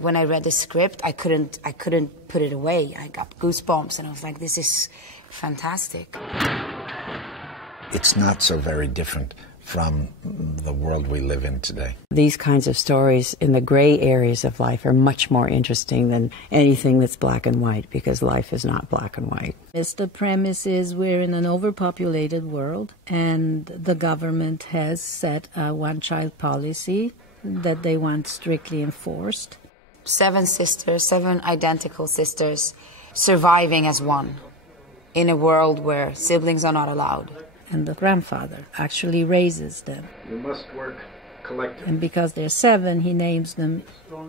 when I read the script, I couldn't put it away. I got goosebumps, and I was like, this is fantastic. It's not so very different from the world we live in today. These kinds of stories in the gray areas of life are much more interesting than anything that's black and white, because life is not black and white. The premise is we're in an overpopulated world, and the government has set a one-child policy that they want strictly enforced. 7 sisters, 7 identical sisters, surviving as one in a world where siblings are not allowed. And the grandfather actually raises them. We must work collectively. And because they're 7, he names them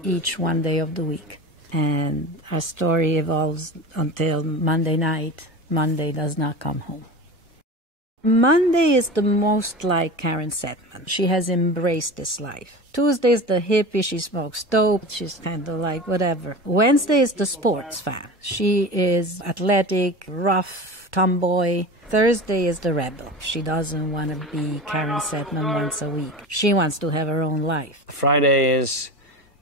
each one day of the week. And our story evolves until Monday night. Monday does not come home. Monday is the most like Karen Sedman. She has embraced this life. Tuesday is the hippie, she smokes dope, she's kind of like whatever. Wednesday is the sports fan. She is athletic, rough, tomboy. Thursday is the rebel. She doesn't want to be Karen Sedman once a week. She wants to have her own life. Friday is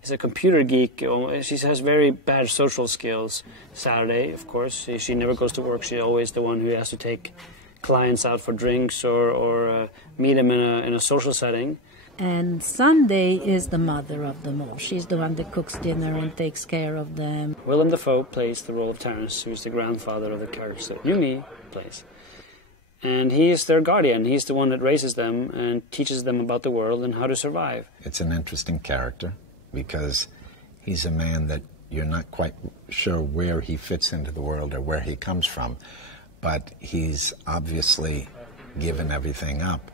a computer geek. She has very bad social skills. Saturday, of course, she never goes to work. She's always the one who has to take clients out for drinks or meet them in a social setting. And Sunday is the mother of them all. She's the one that cooks dinner and takes care of them. Willem Dafoe plays the role of Terence, who's the grandfather of the character that Noomi plays. And he is their guardian. He's the one that raises them and teaches them about the world and how to survive. It's an interesting character because he's a man that you're not quite sure where he fits into the world or where he comes from, but he's obviously given everything up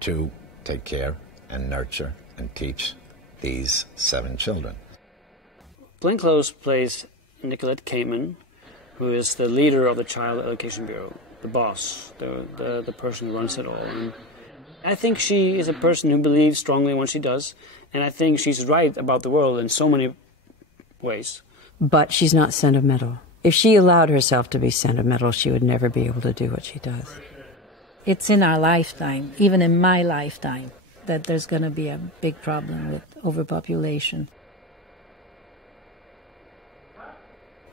to take care and nurture and teach these 7 children. Plainclothes plays Nicolette Kamen, who is the leader of the Child Education Bureau, the boss, the person who runs it all. And I think she is a person who believes strongly in what she does, and I think she's right about the world in so many ways. But she's not sentimental. If she allowed herself to be sentimental, she would never be able to do what she does. It's in our lifetime, even in my lifetime, that there's going to be a big problem with overpopulation.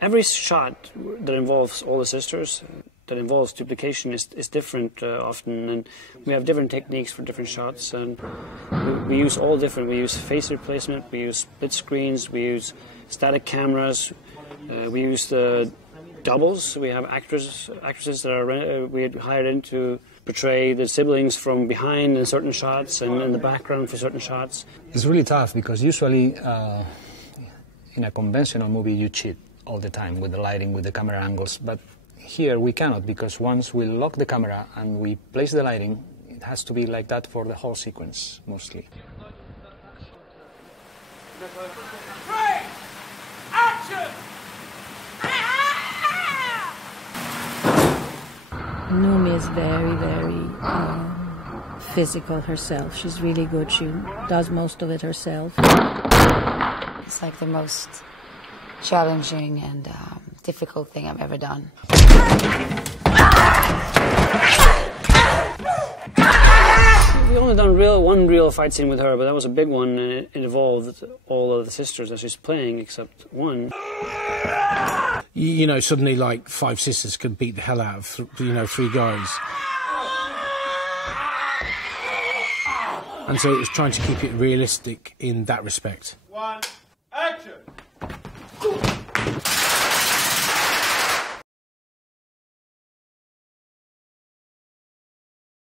Every shot that involves all the sisters, that involves duplication, is different often, and we have different techniques for different shots, and we use all different. We use face replacement, we use split screens, we use static cameras, we use the doubles. We have actresses that are we had hired in to portray the siblings from behind in certain shots and in the background for certain shots. It's really tough because usually in a conventional movie you cheat all the time with the lighting, with the camera angles, but here we cannot, because once we lock the camera and we place the lighting, it has to be like that for the whole sequence, mostly. Noomi is very, very physical herself. She's really good. She does most of it herself. It's like the most challenging and difficult thing I've ever done. We only done one real fight scene with her, but that was a big one, and it involved all of the sisters that she's playing except one. You know, suddenly like 5 sisters could beat the hell out of 3 guys. And so it was trying to keep it realistic in that respect. One, action!